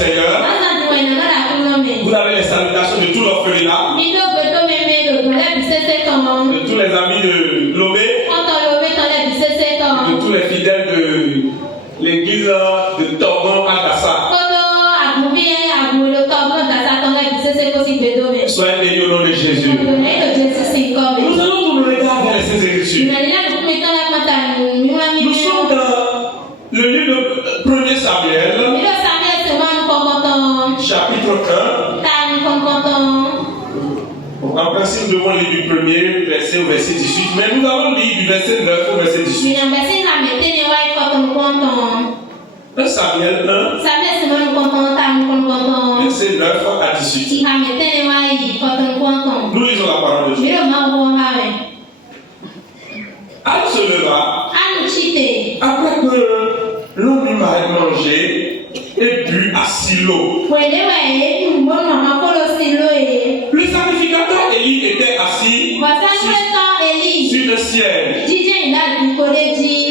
Seigneur. Vous avez les salutations de tout l'orphelinat, de tous les amis de Lomé, de tous les fidèles de l'église de Togon à Dassa. Soyez bénis au nom de Jésus. Nous allons nous regarder vers les Saintes Écritures. Nous sommes dans le livre de 1er Samuel, chapitre 1. En principe, nous devons lire du premier verset au verset 18, mais nous allons lire du verset 9 au verset 18. 1 Samuel 1, verset 9 à 18. Nous lisons la parole de Dieu. Anne se leva après que l'homme eut mangé et bu à Silo. Le sacrificateur Élie était assis sur le siège,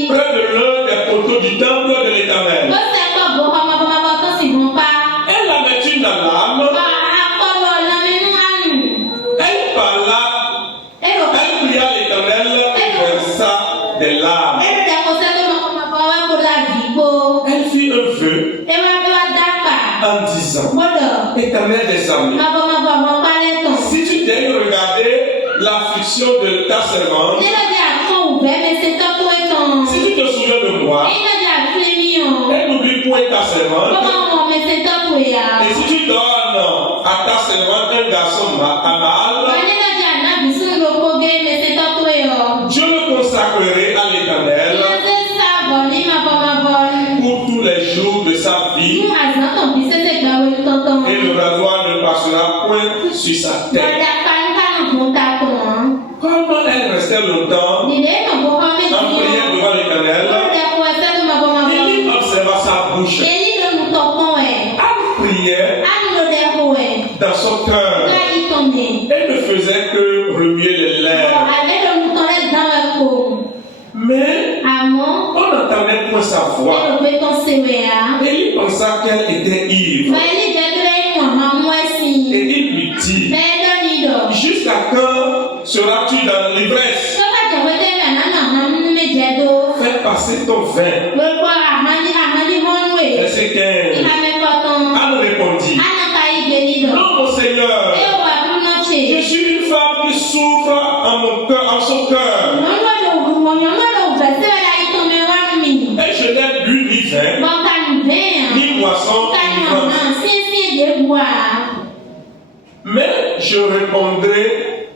près de l'un des poteaux du temple de l'Éternel. Elle avait une lame. Elle parla. Elle pria l'Éternel et versa des larmes. Elle fit un vœu en disant: Éternel des armées, si tu daignes regarder l'affliction de ta servante, si tu te souviens de moi, et n'oublie point ta servante, et si tu donnes à ta servante un garçon mâle, je le consacrerai à l'Éternel pour tous les jours de sa vie, et le rasoir ne passera point sur sa tête. Comme elle restait longtemps en prière devant l'Éternel, il observa sa bouche. Elle priait dans son cœur. Elle ne faisait que remuer les lèvres. Mais on n'entendait point sa voix. Et il pensa qu'elle était ivre. Et il lui dit: jusqu'à quand seras-tu dans l'ivresse? Fais passer ton vin. Verset 15. Anne répondit: non, mon Seigneur, je suis une femme qui souffre en son cœur. Et je n'ai bu ni vin, ni boisson, mais je répondrai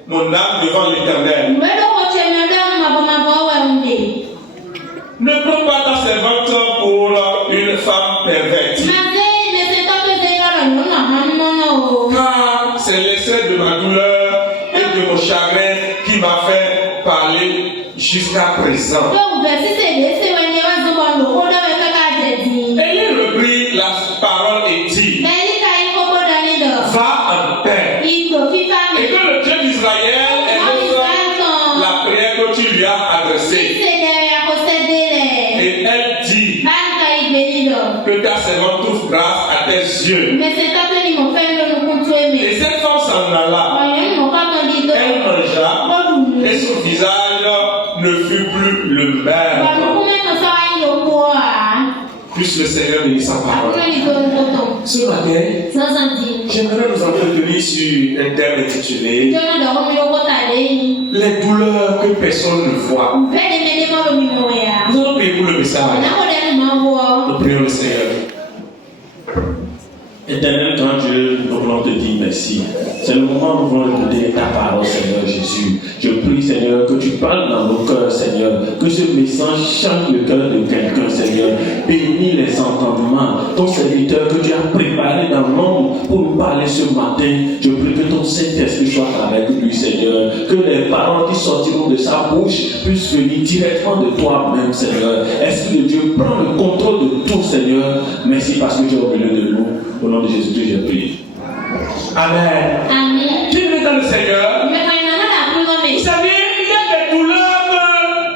mon âme devant l'Éternel. Ne prends pas ta servante pour une femme pervertie, car c'est l'essai de ma douleur et de mon chagrin qui m'a fait parler jusqu'à présent. Elle reprit la parole et dit: va en paix, et que le Dieu d'Israël exauce la prière que tu lui as adressée. Et elle dit: que ta servante trouve grâce à tes yeux. Et cette femme s'en alla. Elle mangea et son visage ne fut plus le même. Puisse le Seigneur bénir sa parole. Ce matin, j'aimerais nous entretenir sur un thème intitulé les douleurs que personne ne voit. Nous allons prier pour le message. Nous prions le Seigneur. Éternel grand Dieu, nous voulons te dire merci. C'est le moment où nous voulons écouter ta parole, Seigneur Jésus. Je prie, Seigneur, que tu parles dans nos cœurs, Seigneur. Que ce message change le cœur de quelqu'un, Seigneur. Bénis les entendements. Ton serviteur que tu as préparé dans l'ombre pour nous parler ce matin. Je prie que ton Saint-Esprit soit avec lui, Seigneur. Que les paroles qui sortiront de sa bouche puissent venir directement de toi-même, Seigneur. Esprit de Dieu, prends le contrôle de tout, Seigneur. Merci parce que tu es au milieu de nous. Au nom de Jésus-Christ, j'ai prié. Amen. Qui est dans le Seigneur? Vous savez, il y a des douleurs que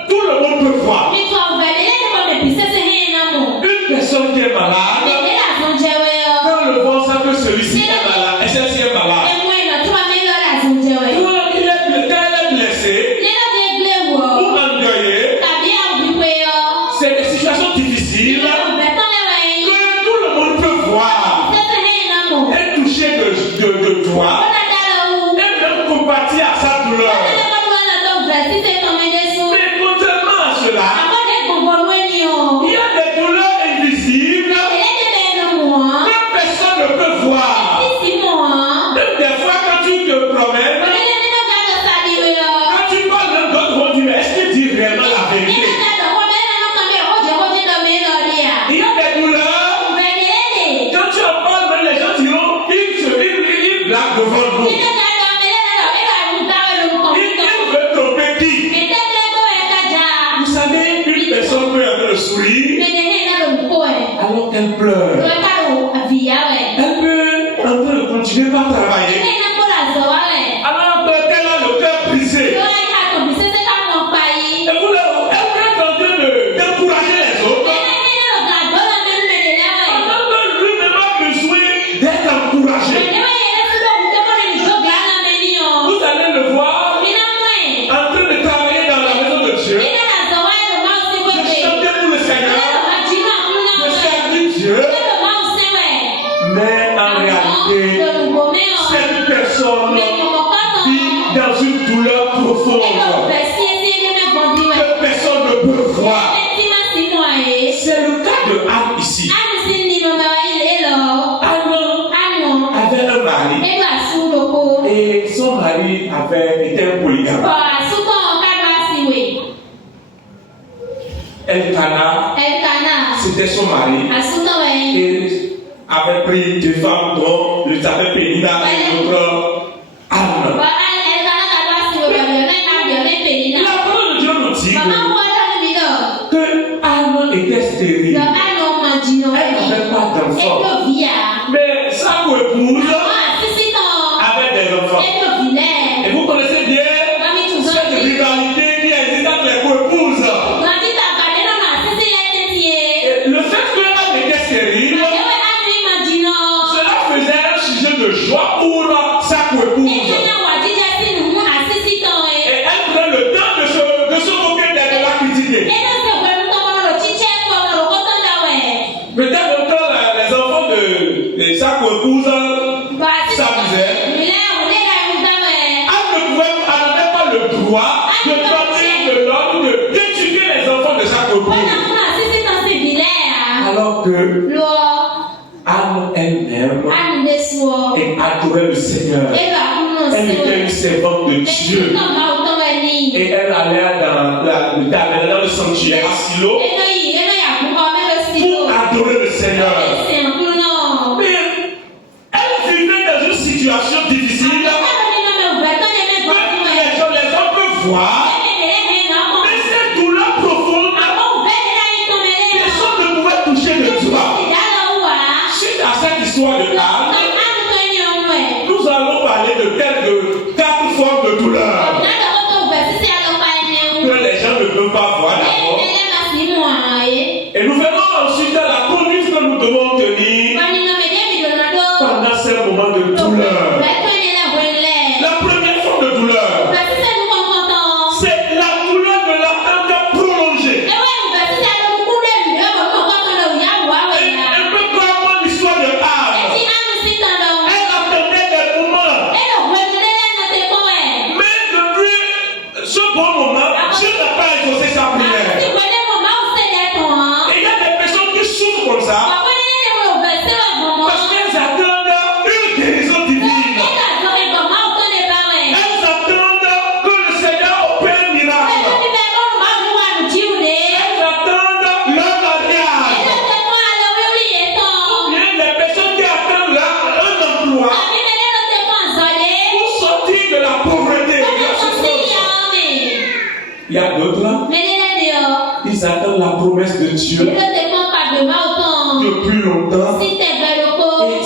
tout le monde peut voir. Une personne qui est malade, quand le continuait pas à travailler. Alors qu'elle a le cœur brisé. Et elle voulait être en train d'encourager les autres. Alors que lui-même a besoin d'être encouragé. Vous allez le voir en train de travailler dans la maison de Dieu. De chanter pour le Seigneur. De servir Dieu. Mais en réalité, cette personne vit dans une douleur profonde que personne ne peut voir. C'est le cas de Anne ici. Anne avait un mari et son mari avait été un polygame. Elkana, c'était son mari. Et avait pris deux femmes dont il s'appelait Pénina et l'autre Anne. La parole de Dieu nous dit que Anne était stérile. Elle n'avait pas d'enfants. Mais sa épouse avait des enfants. Et vous connaissez bien cette rivalité qui existe entre les co-épouses. Le fait qu'elle était stérile, cela faisait un sujet de joie pour sa co-épouse. Et elle prenait le temps de s'occuper de la critiquer. Peut-être que les enfants de sa co-épouse s'amusaient. Elle n'avait pas le droit de donner de l'ordre de d'éduquer les enfants de sa co-épouse. Alors que Anne elle-même adorait le Seigneur. Elle était une servante de Dieu. Et elle allait dans le sanctuaire à Silo pour adorer le Seigneur. Mais elle vivait dans une situation difficile. Les gens peuvent voir. Mais cette douleur profonde, personne ne pouvait toucher le doigt. Suite à cette histoire de Anne, nous allons parler de quelques 4 formes de douleur que les gens ne peuvent pas voir d'abord. Et nous verrons ensuite la conduite que nous devons tenir pendant ces moments de douleur. La première forme de douleur, c'est la douleur de l'attente prolongée. Un peu comme l'histoire de Anne. Elle attendait des moments. Mais depuis ce bon moment, Dieu n'a pas exaucé sa prière. Et il y a des personnes qui souffrent comme ça parce qu'elles attendent une guérison divine. Elles attendent que le Seigneur opère un miracle. Elles attendent leur mariage. Ou bien les personnes qui attendent un emploi pour sortir de la pauvreté et de la souffrance. Il y a d'autres là, ils attendent la promesse de Dieu depuis longtemps et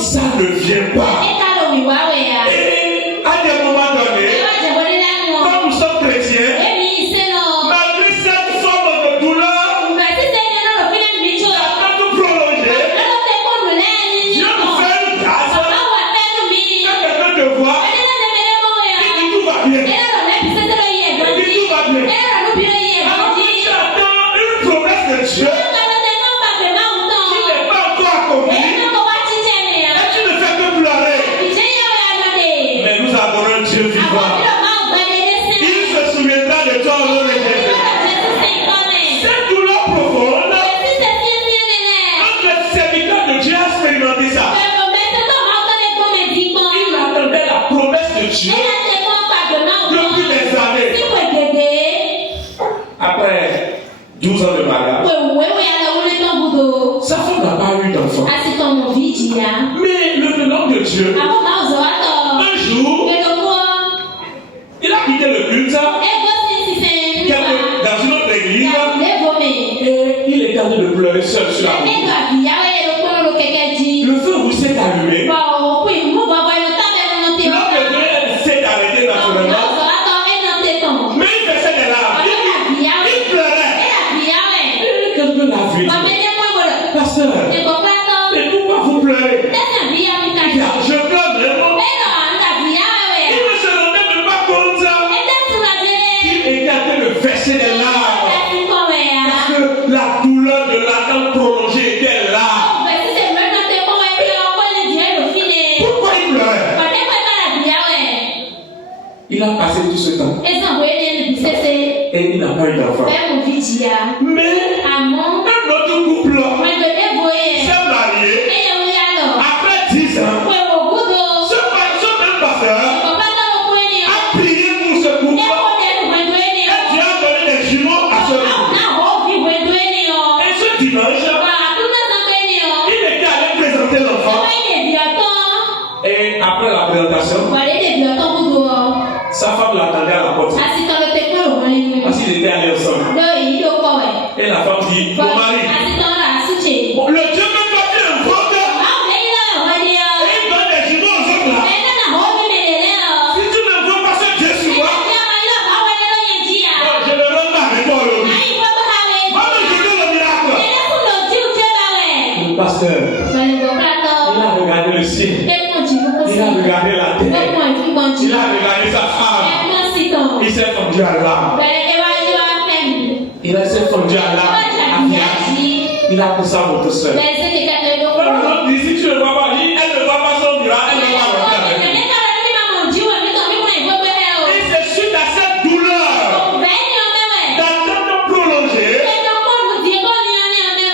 ça ne vient pas. Et à des moments donnés, comme nous sommes chrétiens, malgré cette forme de douleur, l'attente prolongée, Dieu nous fait une grâce. Quand quelqu'un te voit, il dit tout va bien. Il dit tout va bien. Alors que tu attends une promesse de Dieu qui n'est pas encore accomplie, et tu ne fais que pleurer. Mais nous adorons un Dieu vivant. Il se souviendra de toi au nom de Jésus. Cette douleur profonde, quand le serviteur de Dieu a expérimenté ça, il attendait la promesse de Dieu depuis des années. Après 12 ans de mariage, sa femme n'a pas eu d'enfant. Mais le nom de Dieu, un jour, il a quitté le culte dans une autre église et il est en train de pleurer seul sur la route. Le feu rouge s'est allumé. Il a passé tout ce temps. Et il n'a pas eu d'enfant. Mais un autre couple s'est marié après 10 ans. Ce même pasteur a prié pour ce couple. Et Dieu a donné des jumeaux à ce couple. Et ce dimanche, il était allé présenter l'enfant. Et après la présentation, sa femme l'attendait à la porte. Parce qu'ils étaient allés ensemble. Et la femme dit, mon mari, le Dieu que toi tu invoques, et il donne des jumeaux aux autres là. Si tu n'invoques pas ce Dieu sur moi, je ne rentre pas avec toi aujourd'hui. Moi, je veux le miracle. Le pasteur, il a regardé le ciel. Il a regardé la terre. Il a regardé sa femme. Il s'est fondu à l'âme. Il s'est fondu à l'âme. Il a pris sa moto seule. Si tu ne vois pas, elle ne voit pas son miracle, elle ne va pas rentrer avec lui. Et c'est suite à cette douleur d'attente prolongée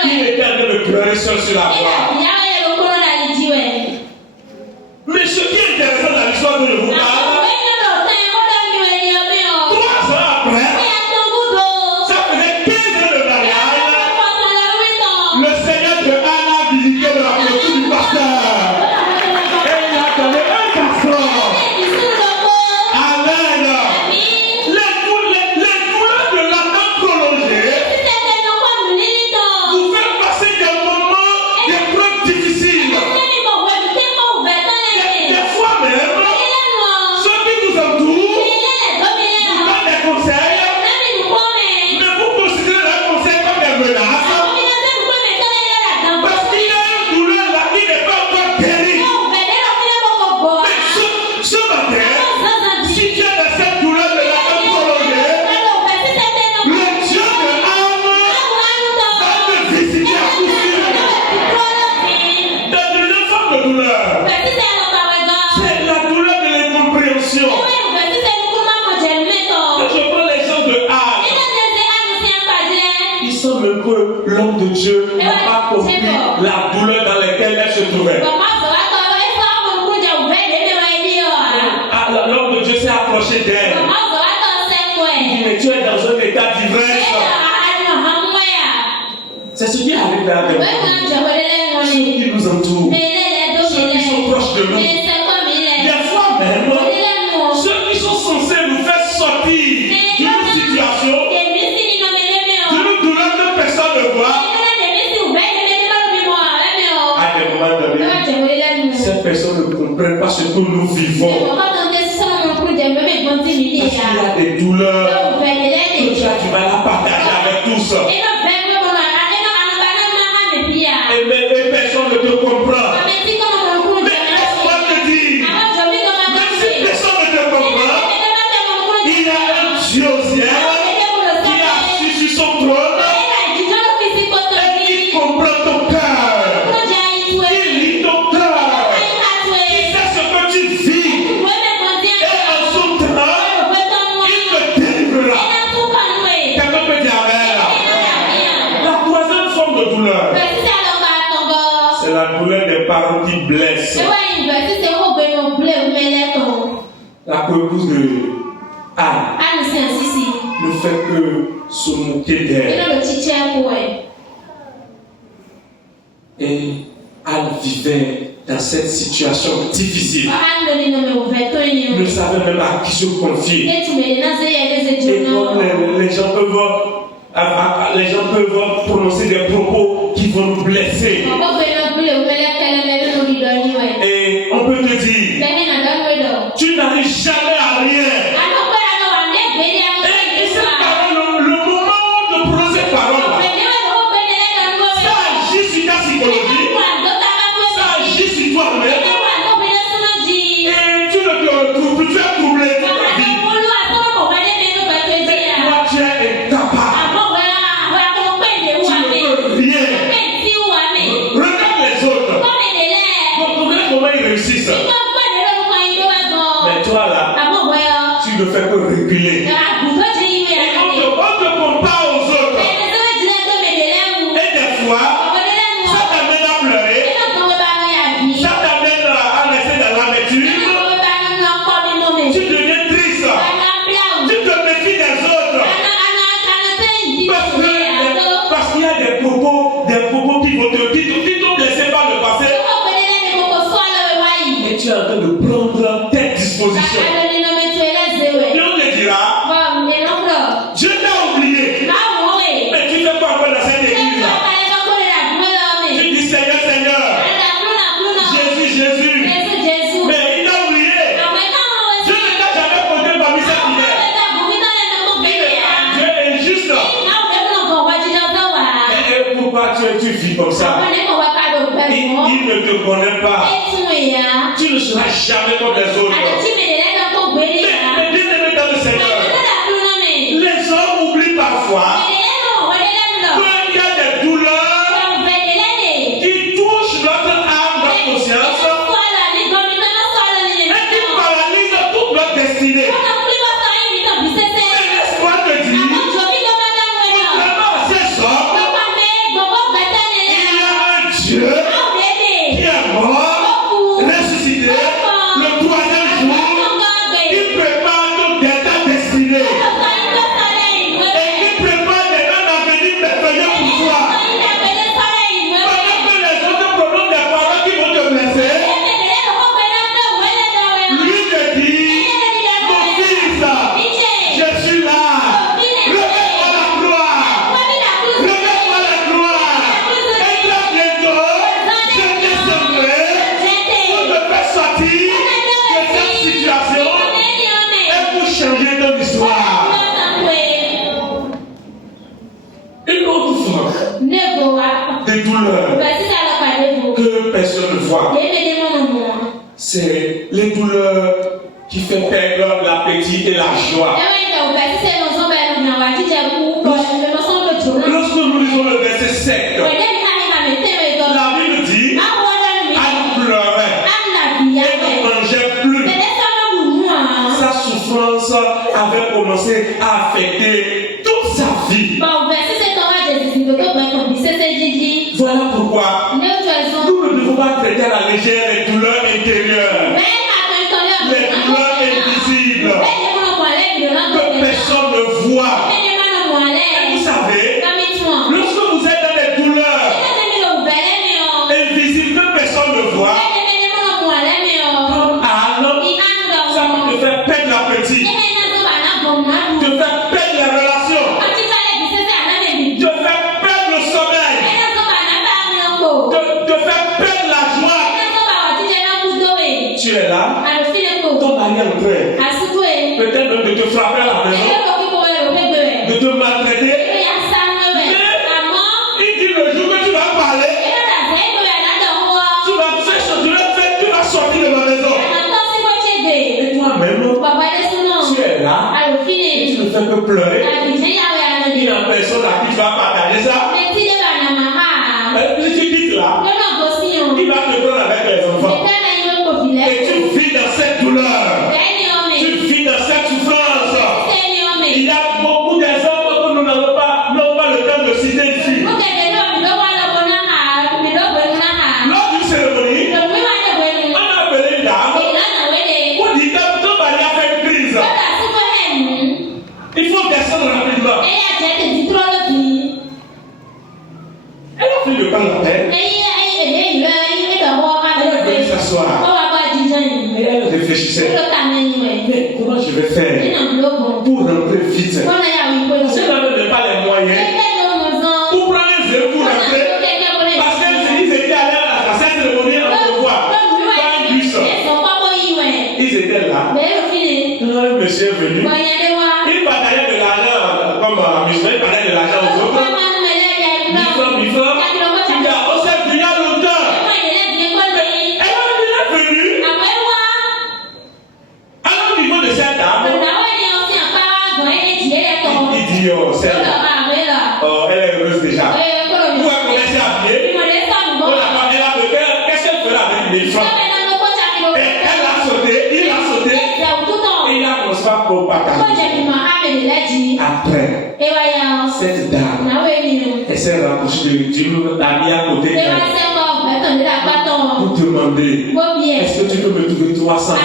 qu'il était en train de pleurer seul sur la croix. Mais ce qui est intéressant dans l'histoire que je vous parle, 3 ans après, ça faisait 15 ans de mariage, le Seigneur de Anne a visité de la clôture du pasteur. Et il a donné un garçon. Amen. Les douleurs de l'attente prolongée vous faites passer des moments d'épreuves difficiles. Des fois même, ceux qui vous entourent vous donnent des conseils, mais vous considérez leurs conseils comme des menaces. Parce qu'il y a une douleur là qui n'est pas encore guérie. Mais ce matin, si tu es dans cette douleur de l'attente prolongée, le Dieu de Anne va te visiter à coup sûr. Dans une forme de douleur, c'est la douleur de l'incompréhension. Quand je prends l'exemple de Anne, il semble que l'homme de Dieu n'a pas compris la douleur dans laquelle elle se trouvait. L'homme de Dieu s'est approché d'elle. Il dit, mais tu es dans un état d'ivresse. C'est ce qui arrive dans les moments. Ceux qui nous entourent, ceux qui sont proches de nous, des fois même, ceux qui sont censés nous faire sortir d'une situation, d'une douleur que personne ne voit, à des moments donnés, ces personnes ne comprennent pas ce que nous vivons. Parce qu'il y a des douleurs que tu as du mal à partager avec tous. Et personne ne te comprend. Mais laisse-moi te dire, même si personne ne te comprend, il y a un Dieu au ciel qui a assis sur son trône et qui comprend ton cœur, qui lit ton cœur, qui sait ce que tu vis. Et en son temps, il te délivrera. Quelqu'un peut dire amen. La troisième forme de douleur, c'est la douleur des parents qui blessent. La épouse de Anne, le fait que se moquer d'elle. Et Anne vivait dans cette situation difficile. Ne savait même à qui se confier. Et comme les gens peuvent prononcer des propos qui vont nous blesser. Et on peut te dire, tu n'arrives jamais à rien. Et cette parole, le moment de prononcer parole, ça agit sur ta psychologie, ça agit sur toi-même. Et tu ne te retrouves plus, tu es troublé toute ta vie. Mais toi, tu es incapable. Tu ne peux rien. Regarde les autres. ne fais que reculer. Et on te compare aux autres. Et des fois, ça t'amène à pleurer. Ça t'amène à rester dans l'amertume. Tu deviens triste. Tu te méfies des autres. Parce qu'il y a des propos qui vont te t'ont blessé par le passé. Et tu es en train de prendre tes dispositions. Et on te dira, Dieu t'a oublié. Mais tu ne fais pas encore dans cette église là. Tu dis Seigneur, Seigneur. Jésus. Mais il t'a oublié. Dieu ne t'a jamais compté parmi ses fidèles. Dieu est injuste. Et pourquoi tu vis comme ça? Il ne te connaît pas. Tu ne seras jamais comme les autres. Mais bien aimé dans le Seigneur, les hommes oublient parfois qu'il y a des douleurs qui touchent notre âme, notre conscience, et qui paralysent toute notre destinée. Mais laisse-moi te dire, contrairement à ces hommes, il y a un Dieu qui est mort, ressuscité, le troisième jour, qui prépare toute ta destinée. Et qui prépare des un avenir merveilleux pour toi. Pendant que les autres prononcent des paroles qui vont te blesser, lui te dit, mon fils, je suis là. Regarde-moi la gloire. Regarde-moi la gloire. Et très bientôt, je descendrai pour te faire sortir de cette situation et pour changer ton histoire. Une autre forme de douleur que personne ne voit, c'est les douleurs qui font perdre l'appétit et la joie. Lorsque nous lisons le verset 7, la Bible dit, Anne pleurait et ne mangeait plus. Sa souffrance avait commencé à affecter toute sa vie. Voilà pourquoi nous ne devons pas traiter à la légère les douleurs intérieures, les douleurs invisibles que personne ne voit. Et vous savez, lorsque vous êtes dans des douleurs invisibles que personne ne voit, comme Anne, ça peut te faire perdre l'appétit, te faire perdre les relations, te faire perdre le sommeil, te faire perdre la joie. Tu es là, ton mari est en train peut-être même de te frapper à la maison, de te maltraiter. Mais il dit le jour que tu vas parler, tu vas sortir de ma maison. Et toi-même, tu es là, et tu ne fais que pleurer. Il y a personne à qui tu vas partager ça. Si tu quittes là, il va te prendre avec les enfants. Et tu vis dans cette douleur. Tu vis dans cette souffrance. Il y a beaucoup d'exemples que nous n'avons pas le temps de citer ici. Lors d'une cérémonie, on a appelé une dame pour dire que ton mari a fait une crise. Il faut descendre rapidement. Elle a pris le temps de la peine. Elle est venue s'asseoir. Et elle réfléchissait. Mais comment je vais faire pour rentrer vite? Si elle n'avait pas les moyens pour prendre un vélo pour rentrer, parce qu'ils étaient allés à cette cérémonie en revoir, pas un bus. Ils étaient là. Un monsieur est venu. Il partageait de l'argent comme amusement, il partageait de l'argent aux autres. 1000 francs. Il dit, on s'est vu il y a longtemps. Elle est venue. Alors, au niveau de cette dame, il dit, oh, celle-là, elle est heureuse déjà. Où elle commence à habiller, qu'est-ce qu'elle fera avec 1000 francs? Et elle a sauté, il a sauté, et il a commence pas pour partager. Après, cette dame, elle s'est rapprochée de Dieu, l'a mis à côté d'elle pour demander est-ce que tu peux me trouver 300 francs?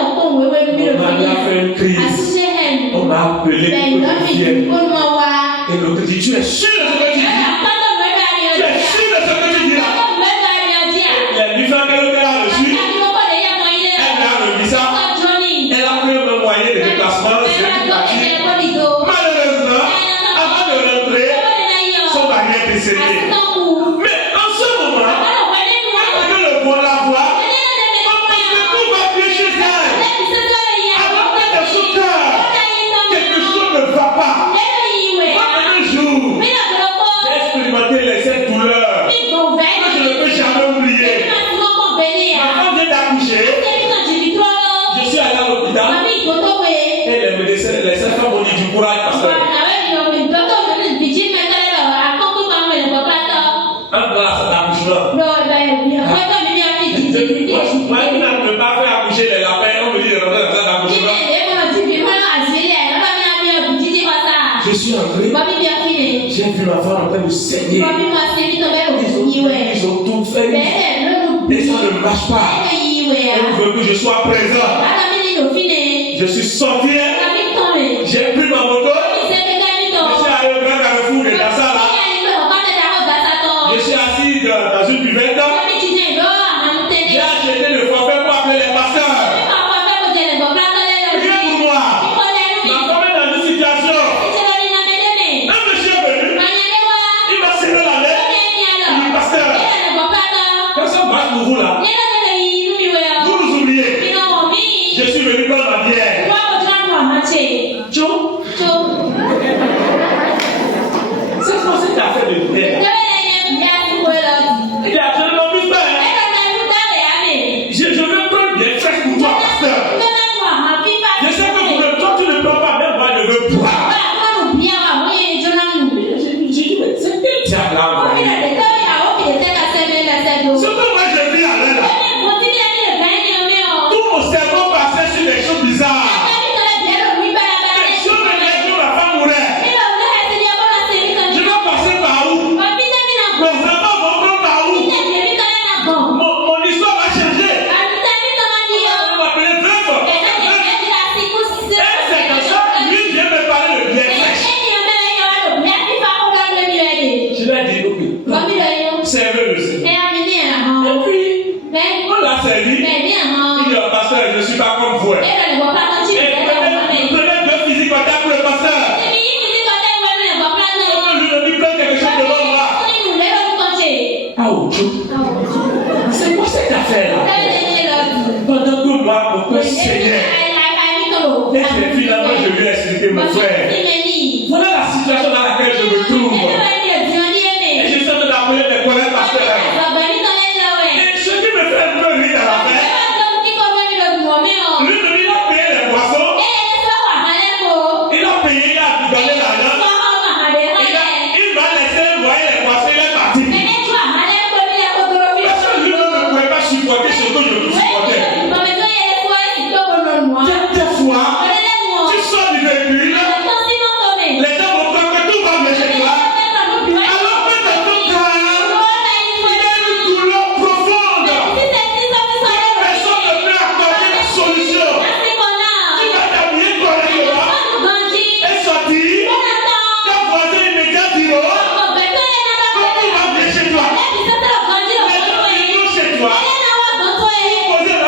On m'a fait une crise. On m'a appelé pour que je vienne. Et l'autre dit tu es sûr de ce que tu dis? Tu es sûr de ce que tu dis là? Les 1000 francs que l'autre a reçus, elle a remis ça. Elle a pris le moyen de déplacement. Malheureusement, avant de rentrer, son mari est décédé. Mais en ce moment, quand le bon la voit, on pense que tout va bien chez elle. Alors que dans son cœur, quelque chose ne va pas. Un jour, j'ai expérimenté cette douleur que je ne peux jamais oublier. Ma femme vient d'accoucher. Je suis allé à l'hôpital. Et les médecins, les femmes m'ont dit du courage, pasteur. Un grâce à l'accouchement. Moi, je ne peux pas faire accoucher les lapins. On me dit de rentrer dans un accouchement. Je suis entré. J'ai vu ma femme en train de saigner. Ils ont tout fait. Et ça ne marche pas. On veut que je sois présent. Je suis sorti. J'ai pris ma moto. Je suis allé au grand carrefour de Dassala. Je suis assis dans une buvette. J'ai acheté le forfait pour appeler les pasteurs. Priez pour moi. Ma femme est dans une situation. Un monsieur est venu. Il m'a serré la main. Il dit pasteur, quand ça marche pour vous là, vous nous oubliez. Je suis venu dans ma bière. Joe. C'est quoi cette affaire de bière? Il est absolument plus belle. Je veux prendre des fraises pour toi, pasteur. Je sais que toi tu ne prends pas, même moi je veux boire. J'ai dit, mais c'est quel diable là? Surtout moi je vis à l'air là. Tout mon cerveau passait sur des choses bizarres. Des choses de l'air où la femme mourait. Je dois passer par où? Mais vraiment, on prend par où? Mon histoire va changer. On va m'appeler vraiment. Et c'est comme ça, lui vient me parler de bière fraîche. Je lui ai dit, ok, servez-le. Et puis, on l'a servi. Il dit, oh, pasteur, je ne suis pas comme vous. Et prenez deux physiques contact pour le pasteur. On lui dit, prends quelque chose devant moi. Ah, ok. C'est quoi cette affaire-là? Pendant que moi, mon cœur saignait. Et finalement, je lui ai expliqué, mon frère. Voilà la situation dans laquelle je me trouve. Et je suis en train d'appeler mes collègues pasteurs. Et ce qui me fait un peu rire à la fin, lui me dit, il a payé les poissons. Il a payé, il a donné l'argent. Il m'a laissé envoyer les poissons, il est parti. Parce que lui ne pouvait pas supporter ce que je peux supporter. Quelques fois, tu sors du véhicule, les gens vont croire que tout va bien chez toi. Alors que dans ton cœur, il y a une douleur profonde. Personne ne peut accorder la solution. Tu vas t'habiller correctement et sortir. Ton voisin immédiat dira que tout va bien chez toi. Les gens viendront chez toi. Vous posez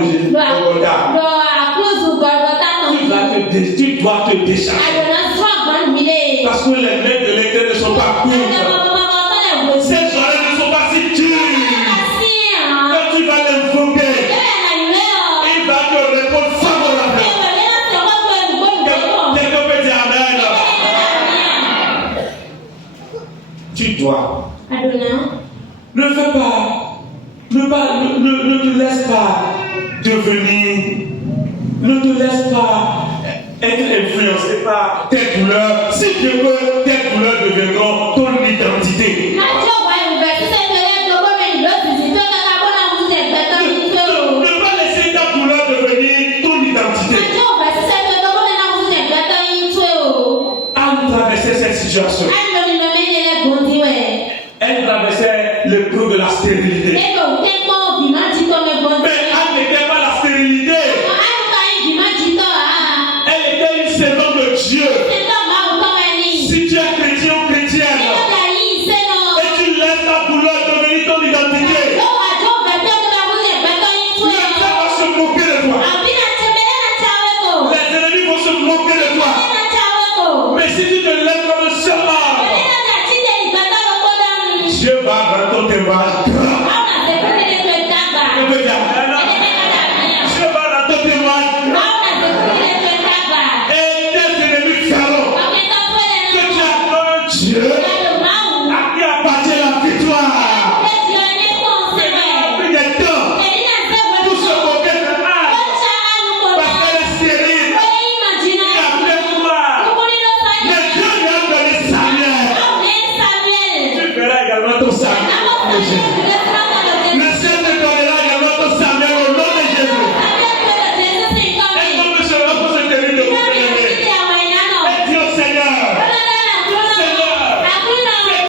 de Jésus, Golgotha. Tu dois te décharger. Parce que les mains de l'Éternel ne sont pas courtes. Ces oreilles ne sont pas si dures. Quand tu vas l'invoquer, il va te répondre favorablement. Quelqu'un peut dire Amen. Tu dois. Ne fais pas. Ne te laisse pas devenir. Ne te laisse pas être influencé par tes douleurs. Si Dieu veut, tes douleurs deviendront ton identité. Ne pas laisser ta douleur devenir ton identité. Anne traversait cette situation. Elle traversait l'épreuve de la stérilité.